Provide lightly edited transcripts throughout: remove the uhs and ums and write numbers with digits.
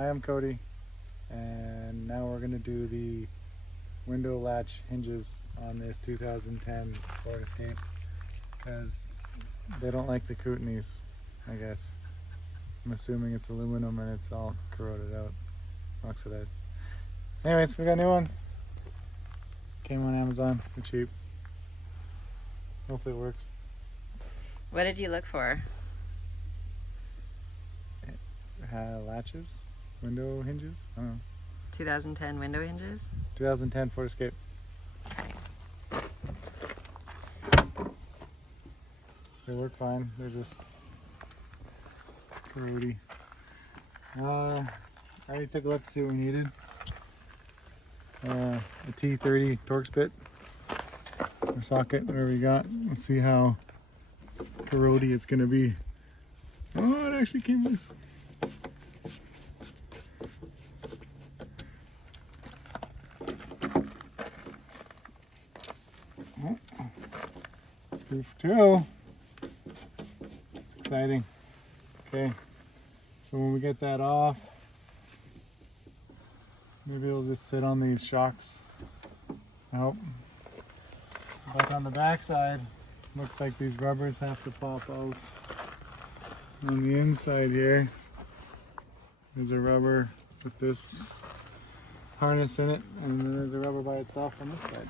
Hi, I'm Cody, and now we're going to do the window latch hinges on this 2010 Ford Escape because they don't like the Kootenays, I guess. I'm assuming it's aluminum and it's all corroded out, oxidized. Anyways, we got new ones. Came on Amazon for cheap. Hopefully it works. What did you look for? Latches, window hinges, I don't know. 2010 window hinges? 2010 Ford Escape. Okay. They work fine, they're just corrody. I already took a look to see what we needed. A T30 Torx bit or socket, whatever we got. Let's see how corrody it's gonna be. Oh, it actually came loose. Oh, 2 for 2. It's exciting. Okay, so when we get that off, maybe it'll just sit on these shocks. Nope. But on the back side, looks like these rubbers have to pop out. On the inside here, there's a rubber with this harness in it, and then there's a rubber by itself on this side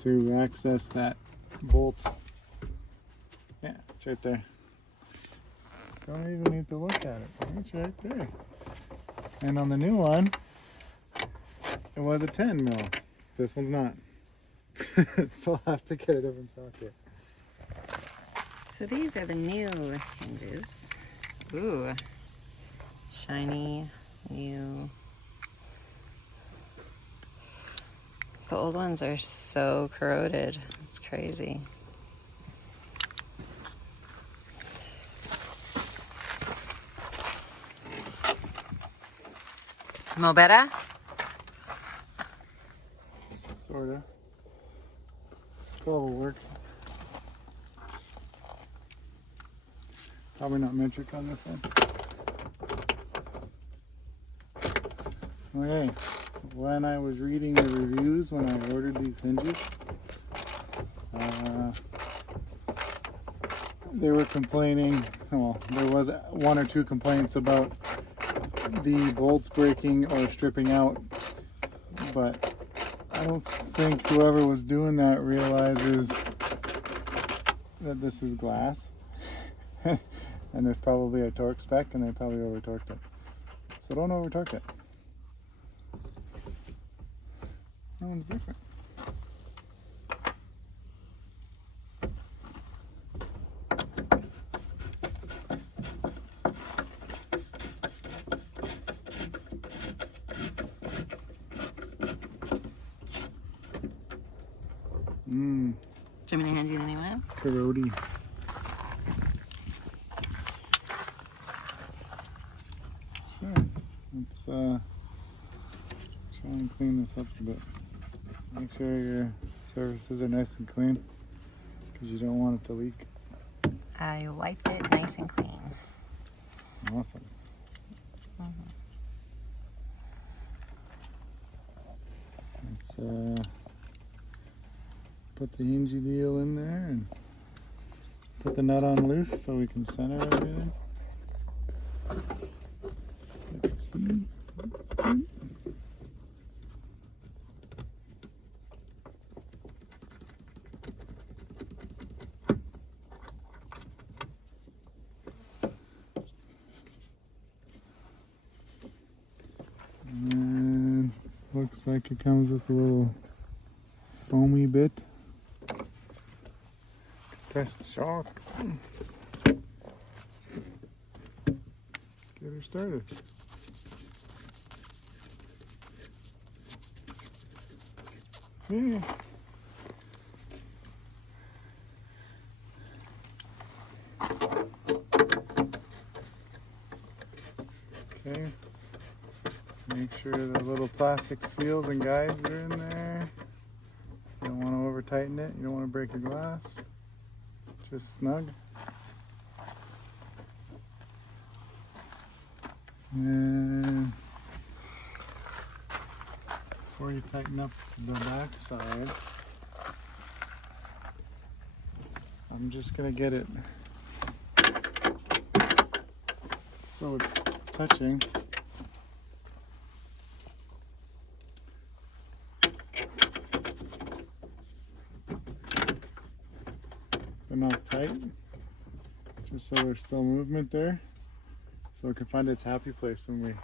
to access that bolt. Yeah, it's right there. Don't even need to look at it. It's right there. And on the new one, it was a 10 mil. This one's not. So I'll have to get a different socket. So these are the new hinges. Ooh. Shiny, new. The old ones are so corroded. It's crazy. Mo better? Sorta. 12 will work. Probably not metric on this one. Okay, when I was reading the reviews when I ordered these hinges, they were complaining, well, there was 1 or 2 complaints about the bolts breaking or stripping out, but I don't think whoever was doing that realizes that this is glass. And there's probably a torque spec and they probably over torqued it. So don't over torque it. That one's different. Do you want me to hand you the new one? Corrody. Sure. Let's try and clean this up a bit. Make sure your surfaces are nice and clean because you don't want it to leak. I wiped it nice and clean. Awesome. Let's put the hingy deal in there and put the nut on loose so we can center everything. Let's see. And looks like it comes with a little foamy bit. Press the shock. Get her started. Yeah. Okay. Make sure the little plastic seals and guides are in there. You don't want to over tighten it. You don't want to break the glass. Just snug. And before you tighten up the back side, I'm just gonna get it so it's touching. But not tight, just so there's still movement there, so it can find its happy place when we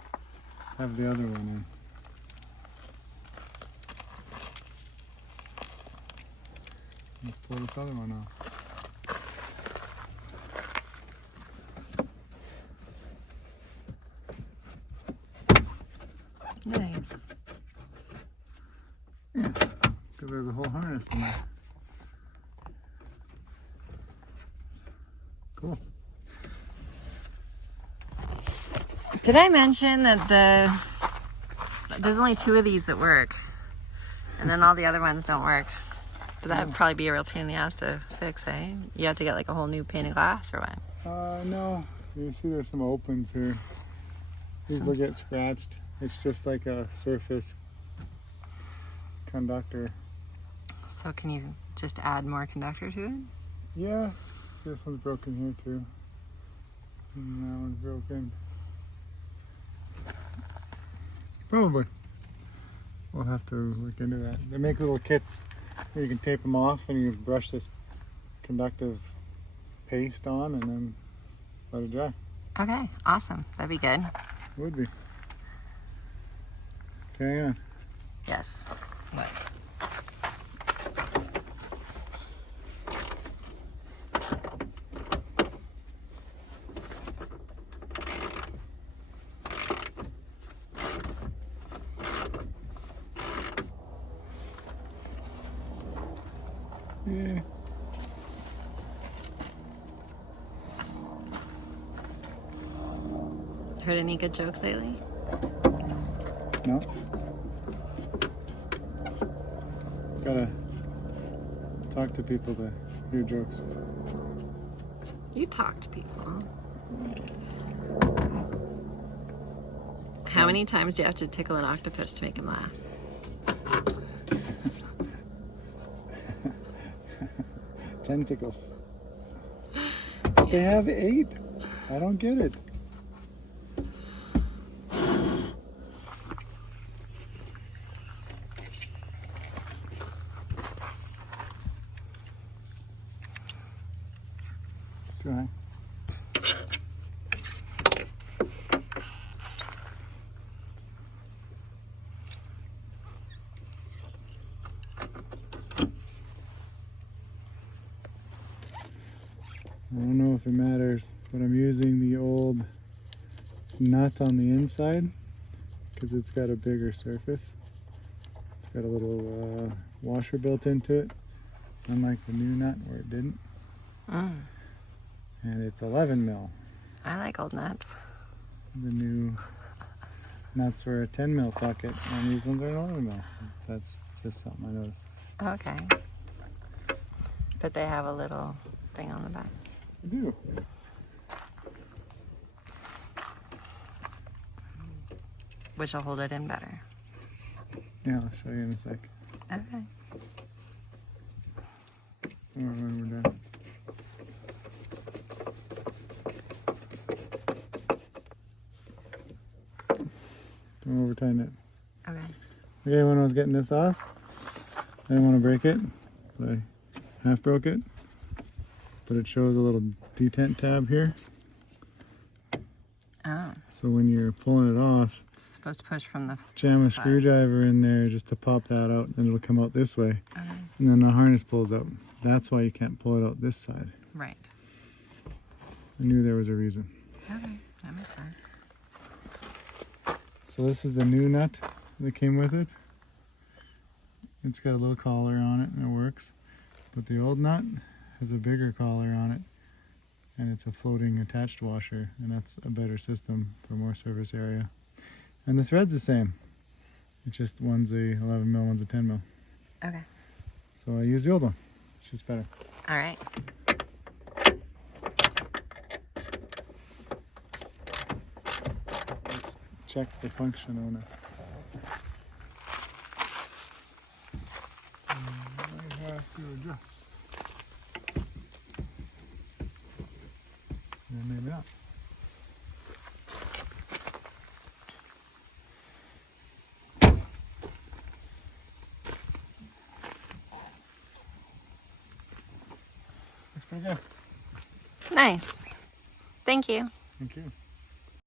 have the other one in. Let's pull this other one off. Nice. Yeah, because there's a whole harness in there. Cool. Did I mention that there's only 2 of these that work, and then all the other ones don't work? But that would probably be a real pain in the ass to fix, eh? You have to get like a whole new pane of glass or what? No. You see there's some opens here. These will get scratched. It's just like a surface conductor. So can you just add more conductor to it? Yeah. See, this one's broken here too. And that one's broken. Probably. We'll have to look into that. They make little kits where you can tape them off and you brush this conductive paste on and then let it dry. Okay, awesome. That'd be good. Would be. Okay, hang on. Yes. What? Yeah. Heard any good jokes lately? No. Gotta talk to people to hear jokes. You talk to people. How many times do you have to tickle an octopus to make him laugh? Tentacles. But they have 8. I don't get it. Too high. I don't know if it matters, but I'm using the old nut on the inside because it's got a bigger surface. It's got a little washer built into it, unlike the new nut where it didn't. Mm. And it's 11 mil. I like old nuts. The new nuts were a 10 mil socket, and these ones are an 11 mil. That's just something I noticed. Okay. But they have a little thing on the back. I do. Which will hold it in better. Yeah, I'll show you in a sec. Okay. Or when we're done. Don't over tighten it. Okay. Okay, when I was getting this off, I didn't want to break it, but I half broke it. But it shows a little detent tab here. Oh. So when you're pulling it off, It's supposed to push from the jam a side. screwdriver in there just to pop that out, and it'll come out this way. Okay. And then the harness pulls up. That's why you can't pull it out this side. Right. I knew there was a reason. Okay. That makes sense. So this is the new nut that came with it. It's got a little collar on it and it works. But the old nut has a bigger collar on it, and it's a floating attached washer, and that's a better system for more surface area. And the thread's the same. It's just one's a 11 mil, one's a 10 mil. Okay. So I use the old one. It's just better. All right. check the function on it. I have to adjust. Yeah, maybe not. Looks pretty good. Nice. Thank you. Thank you.